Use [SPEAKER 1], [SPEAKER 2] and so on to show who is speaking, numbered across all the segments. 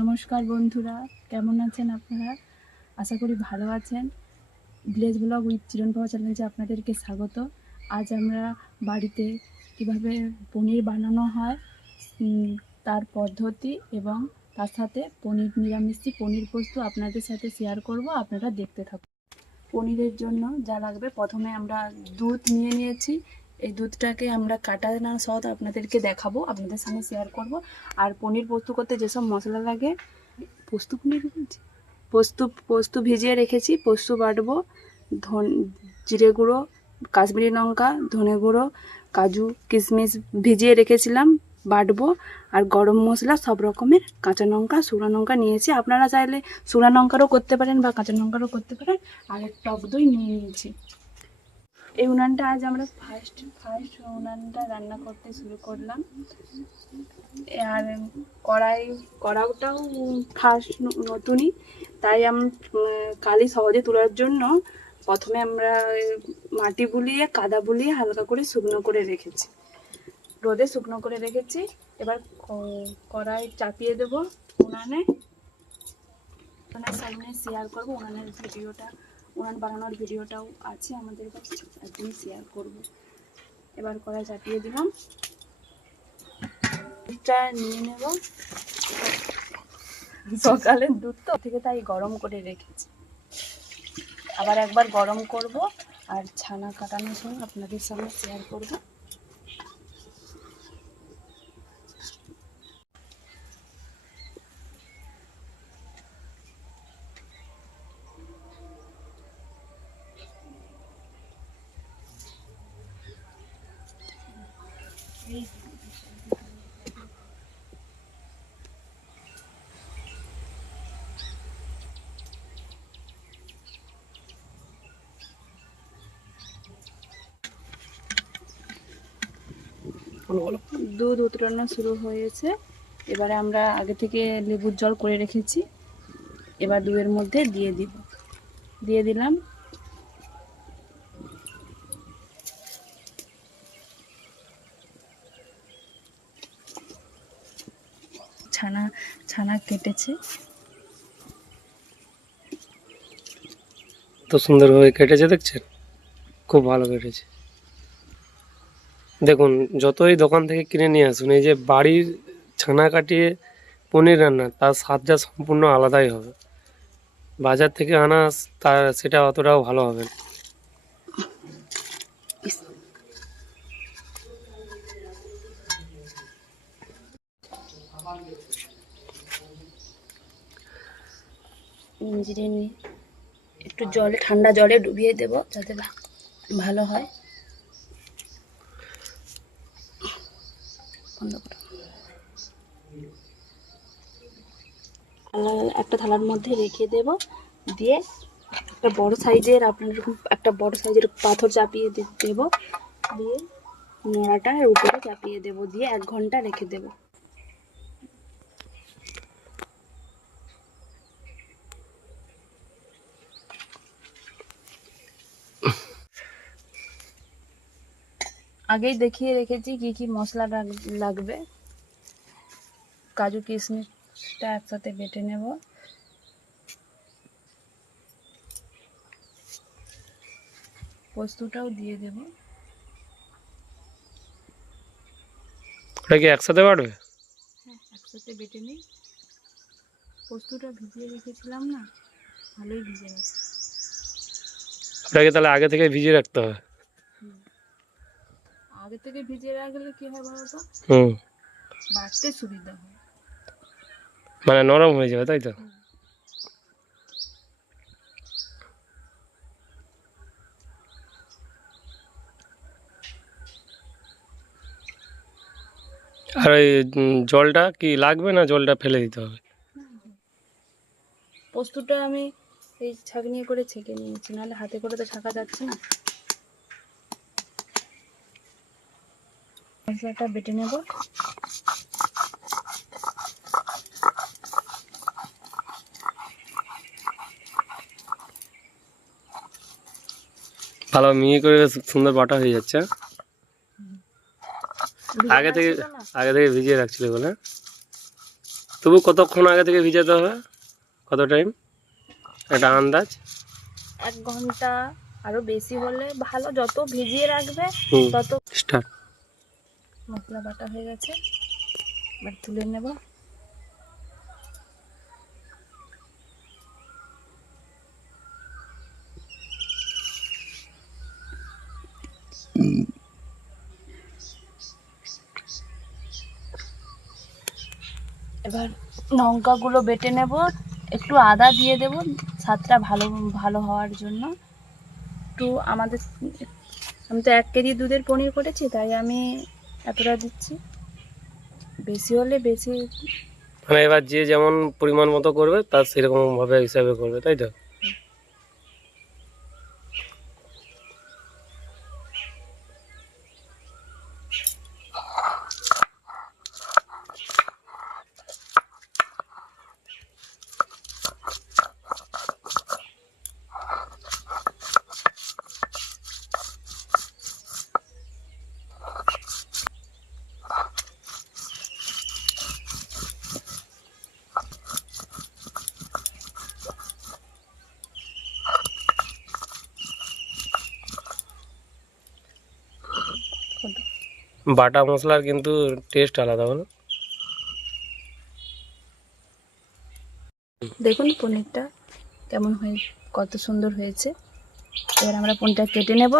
[SPEAKER 1] নমস্কার বন্ধুরা, কেমন আছেন আপনারা? আশা করি ভালো আছেন। ভিলেজ ব্লগ উইথ চিরন পাওয়া আপনাদেরকে স্বাগত। আজ আমরা বাড়িতে কীভাবে পনির বানানো হয় তার পদ্ধতি এবং তার সাথে পনির নিরামিষি পনির পোস্ত আপনাদের সাথে শেয়ার করব, আপনারা দেখতে থাকুন। পনিরের জন্য যা লাগবে, প্রথমে আমরা দুধ নিয়ে নিয়েছি। এই দুধটাকে আমরা কাটা না সহ আপনাদেরকে দেখাবো, আপনাদের সামনে শেয়ার করব। আর পনির পোস্ত করতে যেসব মশলা লাগে, পোস্ত পনির পোস্ত পোস্ত ভিজিয়ে রেখেছি, পোস্ত বাটবো, ধন, জিরে গুঁড়ো, কাশ্মীরি লঙ্কা, ধনে গুঁড়ো, কাজু, কিশমিশ ভিজিয়ে রেখেছিলাম, বাটবো। আর গরম মশলা সব রকমের, কাঁচা লঙ্কা, শুকনো লঙ্কা নিয়েছি। আপনারা চাইলে শুকনো লঙ্কারও করতে পারেন বা কাঁচা লঙ্কারও করতে পারেন। আর টক দই নিয়ে নিয়েছি। এই উনানটা আজ আমরা ফার্স্ট ফার্স্ট উনানটা রান্না করতে শুরু করলাম। আর কড়াই, কড়াওটাও ফার্স্ট নতুনই। তাই আমি, কালি সহজে তোলার জন্য প্রথমে আমরা মাটি বুলিয়ে, কাদা বুলিয়ে হালকা করে শুকনো করে রেখেছি। রোদে শুকনো করে রেখেছি। এবার কড়াই চাপিয়ে দেবো উনানে। ওনার সামনে শেয়ার করব, উনানের ভিডিওটা উনান বানানোর ভিডিওটাও আছে আমাদের কাছে একদিন শেয়ার করব। এবার কড়াই চাপিয়ে দিলাম। দুধটা নিয়ে নেব। সকালে দুধ তো থেকে তাই গরম করে রেখেছি। আবার একবার গরম করব আর ছানা কাটানোর সময় আপনাদের সঙ্গে শেয়ার করব। দুধ উতরানো শুরু হয়েছে। এবারে আমরা আগে থেকে লেবুর জল করে রেখেছি। এবার দুধের মধ্যে দিয়ে দিব। দিয়ে দিলাম। ছানা ছানা কেটেছে।
[SPEAKER 2] তো সুন্দরভাবে কেটেছে দেখছেন? খুব ভালো কেটেছে। দেখুন, যতই দোকান থেকে কিনে নিয়ে আসুন, এই যে বাড়ির ছানা কাটিয়ে পনির রান্না, তার স্বাদটা সম্পূর্ণ আলাদাই হবে। বাজার থেকে আনা, তার সেটা অতটাও ভালো হবে না।
[SPEAKER 1] একটু জলে, ঠান্ডা জলে ডুবিয়ে দেব, যাতে ভালো হয়। বন্ধ করো। একটা থালার মধ্যে রেখে দেব। দিয়ে একটা বড় সাইজের আপনার একটা বড় সাইজের পাথর চাপিয়ে দেব। দিয়ে নোড়াটা উপরে চাপিয়ে দেব। দিয়ে এক ঘণ্টা রেখে দেব। আগেই দেখিয়ে রেখেছি কি কি মশলা লাগ- লাগবে। কাজু কিশমিশটা একসাথে বেটে নেব। পোস্তটাও দিয়ে দেব।
[SPEAKER 2] ওটা কি একসাথে বাড়বে?
[SPEAKER 1] হ্যাঁ একসাথে বেটে নিই। পোস্তটা ভিজিয়ে রেখেছিলাম না ভালোই ভিজে গেছে।
[SPEAKER 2] ওটাকে তাহলে আগে থেকে ভিজিয়ে রাখতে হবে।
[SPEAKER 1] আগে থেকে ভিজিয়ে রাখলে কি হয় বলো তো?
[SPEAKER 2] হুম।
[SPEAKER 1] বাটতে সুবিধা হয়।
[SPEAKER 2] মানে নরম হয়ে যাবে তাই তো? আর ওই জলটা কি লাগবে না জলটা ফেলে দিতে হবে?
[SPEAKER 1] পোস্তটা আমি এই ছাঁকনি করে ছেঁকে নিয়েছি নাহলে হাতে করে তো ছাঁকা যাচ্ছে না। মশলাটা বেটে নেব।
[SPEAKER 2] ভালো মিহি করে সুন্দর বাটা হয়ে যাচ্ছে। আগে থেকে? আগে থেকে ভিজিয়ে রাখছিলে বলে? তবু কতক্ষণ আগে থেকে ভিজাতে হবে? কত টাইম একটা আন্দাজ?
[SPEAKER 1] এক ঘণ্টা আরও বেশি হলে ভালো যত ভিজিয়ে রাখবে তত
[SPEAKER 2] স্টার্ট
[SPEAKER 1] মশলা বাটা হয়ে গেছে। এবার তুলে নেব। এবার লঙ্কাগুলো বেটে নেব। একটু আদা দিয়ে দেব, স্বাদটা ভালো ভালো হওয়ার জন্য। একটু আমাদের, আমি তো এক কেজি দুধের পনির করেছি, তাই আমি এতটা দিচ্ছি? বেশি হলে বেশি
[SPEAKER 2] মানে এবার যে যেমন পরিমাণ মতো করবে, তার সেরকম ভাবে হিসাবে করবে, তাই তো? বাটা মশলার কিন্তু টেস্ট আলাদা বলো।
[SPEAKER 1] দেখুন পনিরটা কেমন হয়ে কত সুন্দর হয়েছে। এবার আমরা পনিরটা কেটে নেব।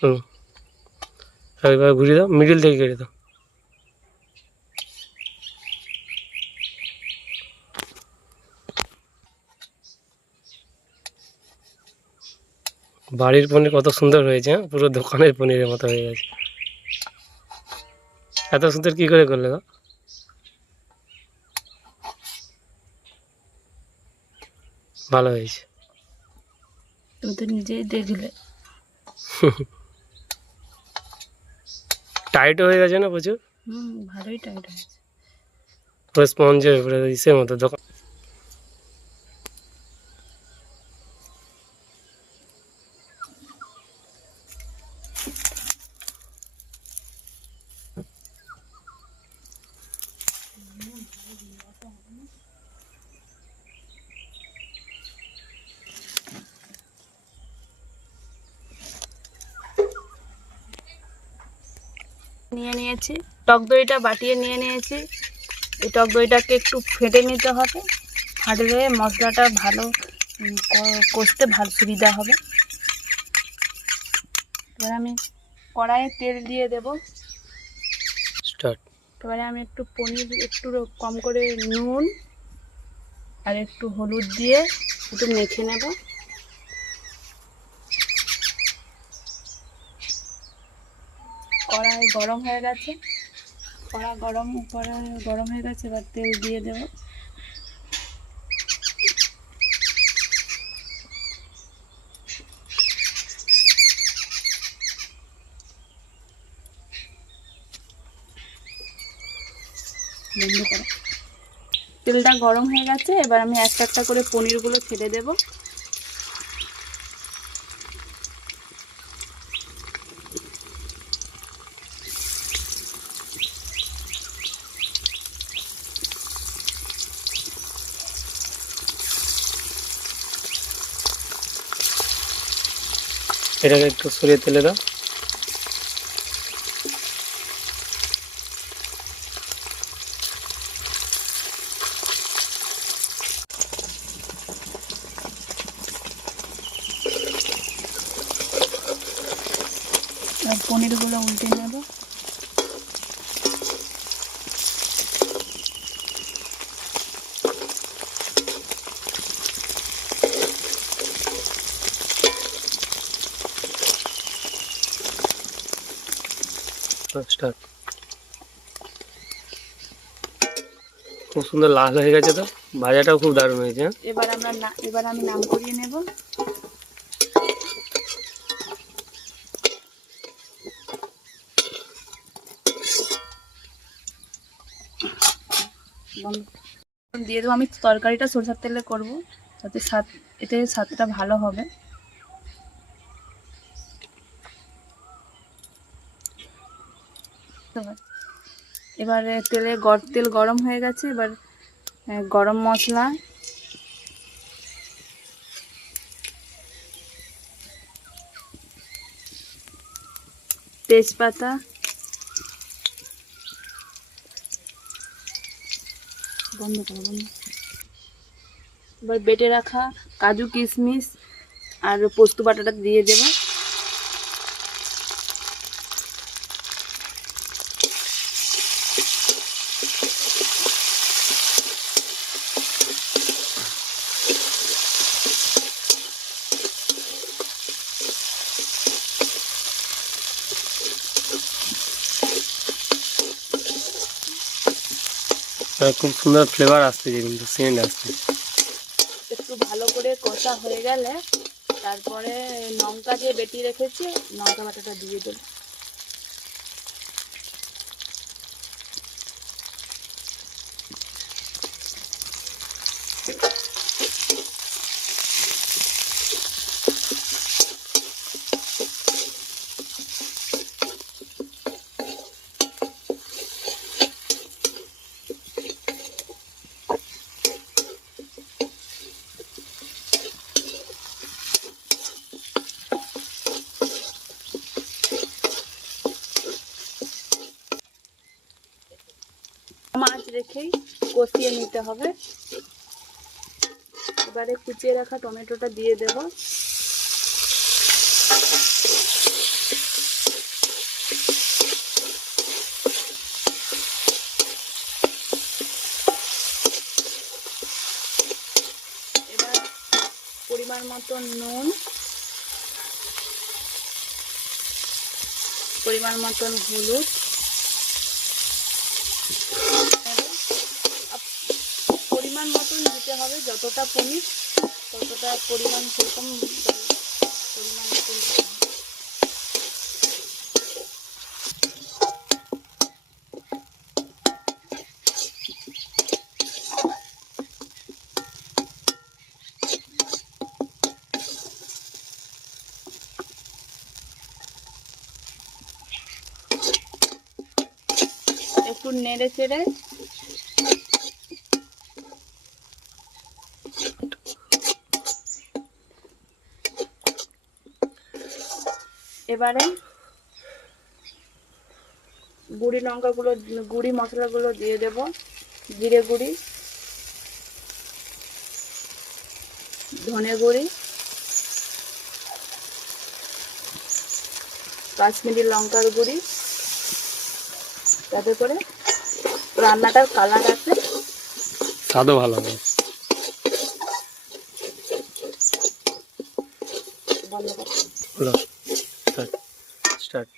[SPEAKER 2] হুম। ঘুরিয়ে দাও মিডিল থেকে কেটে দাও। বাড়ির পনির কত সুন্দর হয়েছে হ্যাঁ? পুরো দোকানের পনিরের মতো হয়ে গেছে। এত সুন্দর কি করে করলে গো? ভালো হয়েছে।
[SPEAKER 1] তুমি তো নিজেই দেখলে।
[SPEAKER 2] টাইটও হয়ে গেছে না প্রচুর?
[SPEAKER 1] হুম ভালোই টাইট হয়েছে।
[SPEAKER 2] পুরো স্পঞ্জের পুরো ইসের মতো দোকান।
[SPEAKER 1] নিয়ে নিয়েছি। টক দইটা বাটিয়ে নিয়ে নিয়েছি। এই টক দইটাকে একটু ফেটে নিতে হবে। ফাটলে মশলাটা ভালো কষতে ভালো সুবিধা হবে। এবার আমি কড়াইয়ে তেল দিয়ে দেব।
[SPEAKER 2] স্টার্ট।
[SPEAKER 1] এবারে আমি একটু পনির একটু কম করে নুন আর একটু হলুদ দিয়ে একটু মেখে নেব। কড়াই গরম হয়ে গেছে। কড়া গরম কড়াই গরম হয়ে গেছে, এবার তেল দিয়ে দেব। তেলটা গরম হয়ে গেছে, এবার আমি একটা একটা করে পনিরগুলো ছেড়ে দেব।
[SPEAKER 2] এটাকে একটু সরিয়ে তেলে দাও।
[SPEAKER 1] পনিরগুলো উল্টে নেব।
[SPEAKER 2] স্টার্ট খুব সুন্দর লাল হয়ে গেছে তো। ভাজাটাও খুব দারুণ হয়েছে হ্যাঁ?
[SPEAKER 1] এবার আমরা এবার আমি নাম করিয়ে নেব। দিয়ে দেবো, আমি তরকারিটা সরষের তেলে করব, যাতে স্বাদ, এতে স্বাদটা ভালো হবে। এবারে তেলে তেল গরম হয়ে গেছে, এবার গরম মশলা। তেজপাতা। বন্ধ করো এবার বেটে রাখা কাজু কিশমিশ আর পোস্ত বাটাটা দিয়ে দেবো।
[SPEAKER 2] খুব সুন্দর ফ্লেভার আসতেছে কিন্তু সেন্ট আসছে।
[SPEAKER 1] একটু ভালো করে কষা হয়ে গেলে তারপরে লঙ্কা যে বেটি রেখেছি, লঙ্কা বাটাটা দিয়ে দেবো। রেখেই কষিয়ে নিতে হবে। এবারে কুচিয়ে রাখা টমেটোটা দিয়ে দেব। এবার পরিমাণ মতো নুন, পরিমাণ মতন হলুদ পরিমাণ মতন দিতে হবে যতটা পনির ততটা পরিমাণ সেরকম পরিমাণ। একটু নেড়ে চেড়ে এবারে গুঁড়ি লঙ্কাগুলো গুঁড়ি মশলাগুলো দিয়ে দেব জিরে গুঁড়ি ধনে গুঁড়ি কাশ্মীরি লঙ্কার গুঁড়ি তাতে করে রান্নাটার কালার আছে
[SPEAKER 2] স্বাদও ভালো হবে
[SPEAKER 1] বন্ধ
[SPEAKER 2] স্টার্ট স্টার্ট।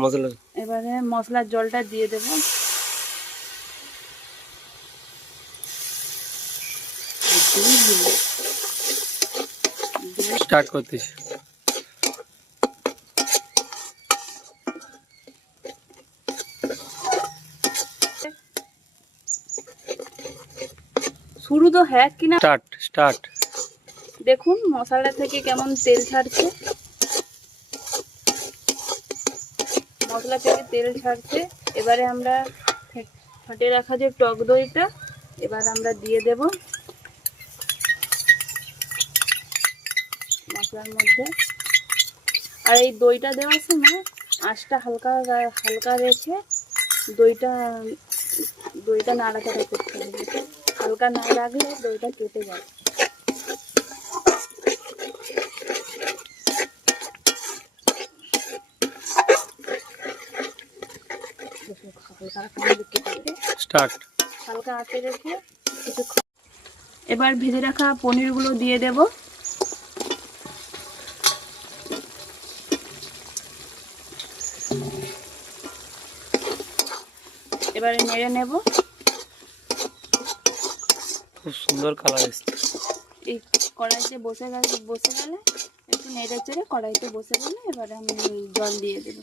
[SPEAKER 2] মশলা।
[SPEAKER 1] এবারে মশলার জলটা দিয়ে দেব।
[SPEAKER 2] স্টার্ট করতেছি
[SPEAKER 1] শুরু তো হ্যাঁ কিনা?
[SPEAKER 2] Start start.
[SPEAKER 1] দেখুন মশলা থেকে কেমন তেল ছাড়ছে। মশলা থেকে তেল ছাড়ছে। এবারে আমরা ফাটে রাখা যে টক দইটা, এবার আমরা দিয়ে দেব মশলার মধ্যে। আর এই দইটা দেওয়ার সময় আঁচটা হালকা হালকা রেখে দইটা দইটা নাড়াচাড়া করতে হবে। হালকা না রাখলে দইটা কেটে যাবে।
[SPEAKER 2] স্টার্ট।
[SPEAKER 1] হালকা আঁচে রেখে কিছুক্ষণ এবার ভেজে রাখা পনিরগুলো দিয়ে দেব। এবারে নেড়ে নেব।
[SPEAKER 2] খুব সুন্দর কালার এসছে।
[SPEAKER 1] এই কড়াইতে বসে গেলে বসে গেলে একটু নেড়ে চেড়ে কড়াইতে বসে গেলে এবারে আমি জল দিয়ে দেবো।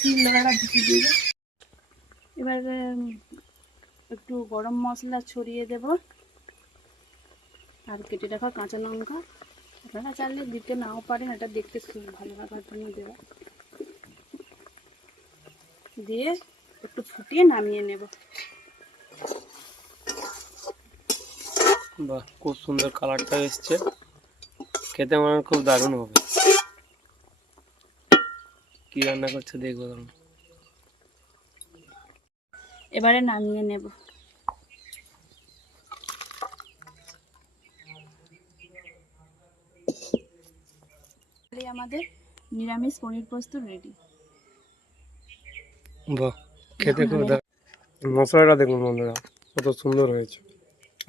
[SPEAKER 1] সিল লাগাটা ঢুকিয়ে দিবে। এবার উম, একটু গরম মশলা ছড়িয়ে দেব। আর কেটে রাখা কাঁচা লঙ্কা। আপনারা চাইলে দিতে নাও পারেন এটা দেখতে খুব ভালো লাগার জন্য দেওয়া দিয়ে একটু ফুটিয়ে নামিয়ে নেব।
[SPEAKER 2] বাহ খুব সুন্দর কালারটা এসছে। খেতে মনে হয় খুব দারুণ হবে। কি রান্না করছে দেখব
[SPEAKER 1] এবারে নামিয়ে নেব। এই আমাদের নিরামিষ পনির পোস্ত রেডি
[SPEAKER 2] বাহ, খেতে খুব মশলাটা দেখুন বন্ধুরা, কত সুন্দর হয়েছে।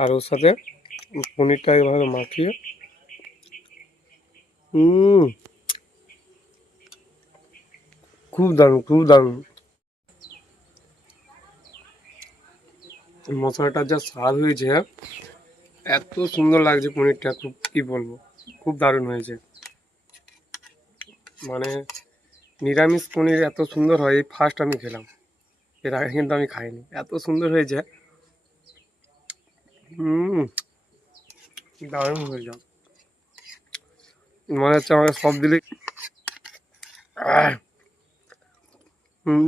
[SPEAKER 2] আর ওর সাথে পনিরটা এভাবে মাখিয়ে খুব দারুণ খুব দারুণ। মশলাটার যা স্বাদ হয়েছে, এত সুন্দর লাগছে পনিরটা, খুব, কি বলব, খুব দারুণ হয়েছে। মানে নিরামিষ পনির এত সুন্দর হয়, এই ফার্স্ট আমি খেলাম। এর আগে কিন্তু আমি খাইনি। এত সুন্দর হয়েছে। দারুণ হয়ে যাও মনে হচ্ছে আমাকে সব দিলে হুম